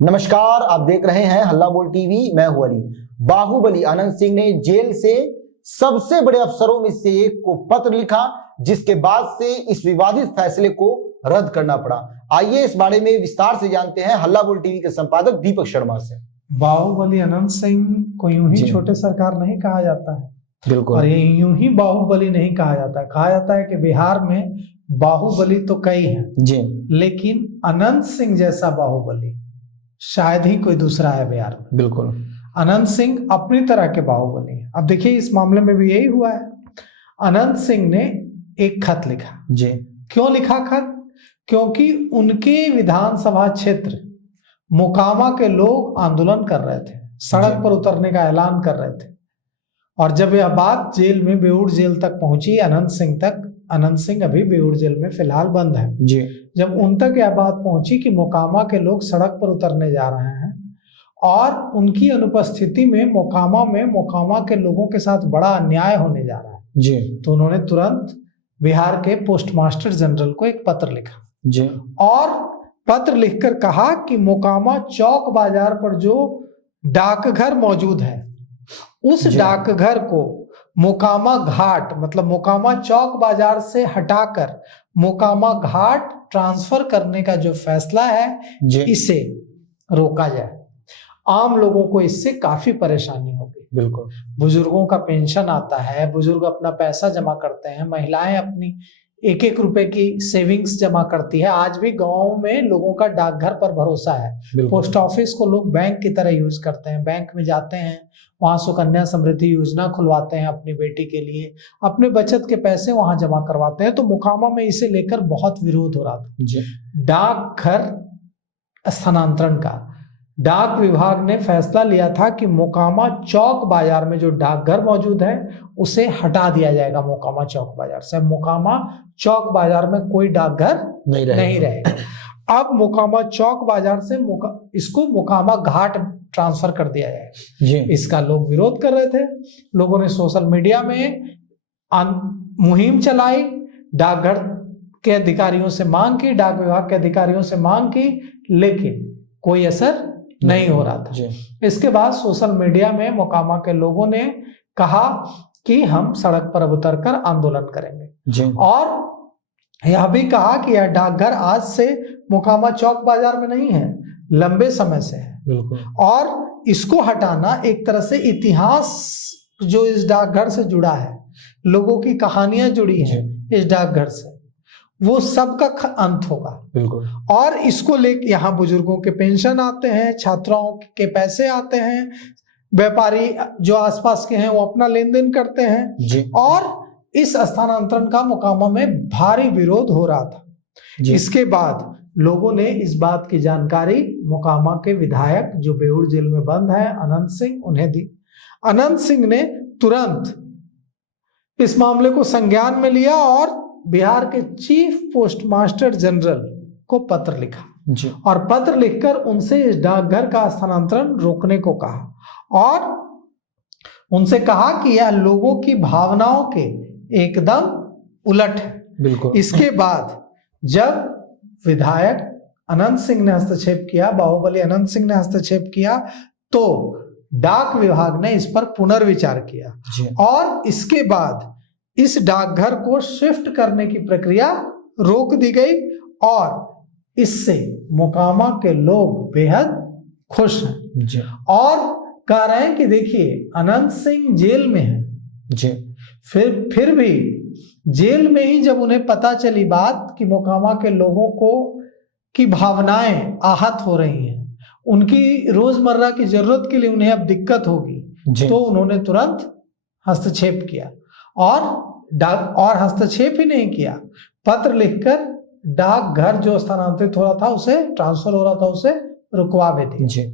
नमस्कार, आप देख रहे हैं हल्ला बोल टीवी। मैं हूं अली। बाहुबली आनंद सिंह ने जेल से सबसे बड़े अफसरों में से एक को पत्र लिखा, जिसके बाद से इस विवादित फैसले को रद्द करना पड़ा। आइए इस बारे में विस्तार से जानते हैं हल्ला बोल टीवी के संपादक दीपक शर्मा से। बाहुबली आनंद सिंह को यूं ही छोटे सरकार नहीं कहा जाता है, बिल्कुल, और ये यूं ही बाहुबली नहीं कहा जाता है। कहा जाता है कि बिहार में बाहुबली तो कई हैं जी, लेकिन अनंत सिंह जैसा बाहुबली शायद ही कोई दूसरा है बिहार में। बिल्कुल। अनंत सिंह अपनी तरह के बाहुबली हैं। अब देखिए, इस मामले में भी यही हुआ है। अनंत सिंह ने एक खत लिखा। जी, क्यों लिखा खत? क्योंकि उनके विधानसभा क्षेत्र मोकामा के लोग आंदोलन कर रहे थे, सड़क पर उतरने का ऐलान कर रहे थे। और जब यह बात जेल में बेऊर जेल तक पहुंची, अनंत सिंह तक, अनंत सिंह अभी बेऊर जेल में फिलहाल बंद है जी, जब उन तक यह बात पहुंची कि मोकामा के लोग सड़क पर उतरने जा रहे हैं और उनकी अनुपस्थिति में मोकामा के लोगों के साथ बड़ा अन्याय होने जा रहा है, जी, तो उन्होंने तुरंत बिहार के पोस्टमास्टर जनरल को एक पत्र लिखा। जी, और पत्र लिखकर कहा कि मोकामा चौक बाजार पर जो डाकघर मौजूद है, उस डाकघर को मोकामा घाट, मतलब मोकामा चौक बाजार से हटाकर मोकामा घाट ट्रांसफर करने का जो फैसला है, इसे रोका जाए। आम लोगों को इससे काफी परेशानी होगी। बिल्कुल। बुजुर्गों का पेंशन आता है, बुजुर्ग अपना पैसा जमा करते हैं, महिलाएं अपनी एक एक रुपए की सेविंग्स जमा करती है। आज भी गांव में लोगों का डाकघर पर भरोसा है। पोस्ट ऑफिस को लोग बैंक की तरह यूज करते हैं, बैंक में जाते हैं, वहां सुकन्या समृद्धि योजना खुलवाते हैं अपनी बेटी के लिए, अपने बचत के पैसे वहां जमा करवाते हैं। तो मोकामा में इसे लेकर बहुत विरोध हो रहा था। डाकघर स्थानांतरण का डाक विभाग ने फैसला लिया था कि मोकामा चौक बाजार में जो डाकघर मौजूद है उसे हटा दिया जाएगा मोकामा चौक बाजार से। मोकामा चौक बाजार में कोई डाकघर नहीं रहेगा। अब मोकामा चौक बाजार से इसको मोकामा घाट ट्रांसफर कर दिया जाएगा। इसका लोग विरोध कर रहे थे। लोगों ने सोशल मीडिया में मुहिम चलाई, डाकघर के अधिकारियों से मांग की, डाक विभाग के अधिकारियों से मांग की, लेकिन कोई असर नहीं हो रहा था। इसके बाद सोशल मीडिया में मोकामा के लोगों ने कहा कि हम सड़क पर अब उतरकर आंदोलन करेंगे, और यह भी कहा कि यह डाकघर आज से मोकामा चौक बाजार में नहीं है, लंबे समय से है। बिल्कुल। और इसको हटाना एक तरह से इतिहास जो इस डाकघर से जुड़ा है, लोगों की कहानियां जुड़ी हैं इस डाकघर से, वो सबका अंत होगा। बिल्कुल। और इसको लेकर यहाँ बुजुर्गों के पेंशन आते हैं, छात्राओं के पैसे आते हैं, व्यापारी जो आसपास के हैं वो अपना लेन देन करते हैं, और इस स्थानांतरण का मोकामा में भारी विरोध हो रहा था। इसके बाद लोगों ने इस बात की जानकारी मोकामा के विधायक जो बेऊर जेल में बंद है, अनंत सिंह, उन्हें दी। अनंत सिंह ने तुरंत इस मामले को संज्ञान में लिया और बिहार के चीफ पोस्टमास्टर जनरल को पत्र लिखा, और पत्र लिखकर उनसे इस डाकघर का स्थानांतरण रोकने को कहा, और उनसे कहा कि यह लोगों की भावनाओं के एकदम उलट है। बिल्कुल। इसके बाद जब विधायक अनंत सिंह ने हस्तक्षेप किया, बाहुबली अनंत सिंह ने हस्तक्षेप किया, तो डाक विभाग ने इस पर पुनर्विचार किया, और इसके बाद इस डाकघर को शिफ्ट करने की प्रक्रिया रोक दी गई, और इससे मोकामा के लोग बेहद खुश हैं, और कह रहे हैं कि देखिए अनंत सिंह जेल में है, फिर भी जेल में ही जब उन्हें पता चली बात कि मोकामा के लोगों को की भावनाएं आहत हो रही हैं, उनकी रोजमर्रा की जरूरत के लिए उन्हें अब दिक्कत होगी, तो उन्होंने तुरंत हस्तक्षेप किया, और हस्तक्षेप ही नहीं किया, पत्र लिखकर डाकघर जो स्थानांतरित हो रहा था, उसे ट्रांसफर हो रहा था, उसे रुकवा भी दिया।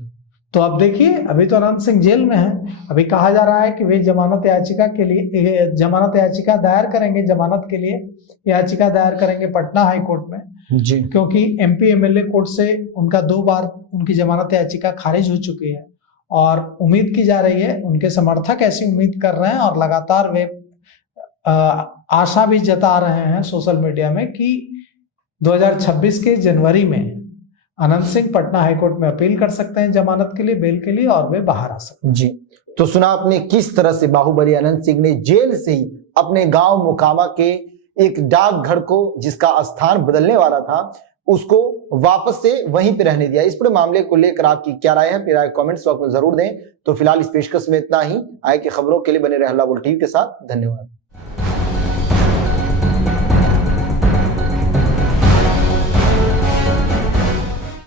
तो अब देखिए, अभी तो अनंत सिंह जेल में है। अभी कहा जा रहा है कि वे जमानत याचिका के लिए जमानत याचिका दायर करेंगे, जमानत के लिए याचिका दायर करेंगे पटना हाई कोर्ट में, क्योंकि एमपी एमएलए कोर्ट से उनका 2 बार उनकी जमानत याचिका खारिज हो चुकी है, और उम्मीद की जा रही है, उनके समर्थक ऐसी उम्मीद कर रहे हैं, और लगातार वे आशा भी जता रहे हैं सोशल मीडिया में कि 2026 के जनवरी में अनंत सिंह पटना हाईकोर्ट में अपील कर सकते हैं जमानत के लिए, बेल के लिए, और वे बाहर आ सकते हैं। जी, तो सुना आपने किस तरह से बाहुबली अनंत सिंह ने जेल से ही अपने गांव मोकामा के एक डाकघर को, जिसका स्थान बदलने वाला था, उसको वापस से वहीं पे रहने दिया। इस पूरे मामले को लेकर आपकी क्या राय है? फिर कमेंट्स बॉक्स में जरूर दें। तो फिलहाल इस पेशकश में इतना ही। आए की खबरों के लिए बने रहे हल्ला बोल टीवी के साथ। धन्यवाद।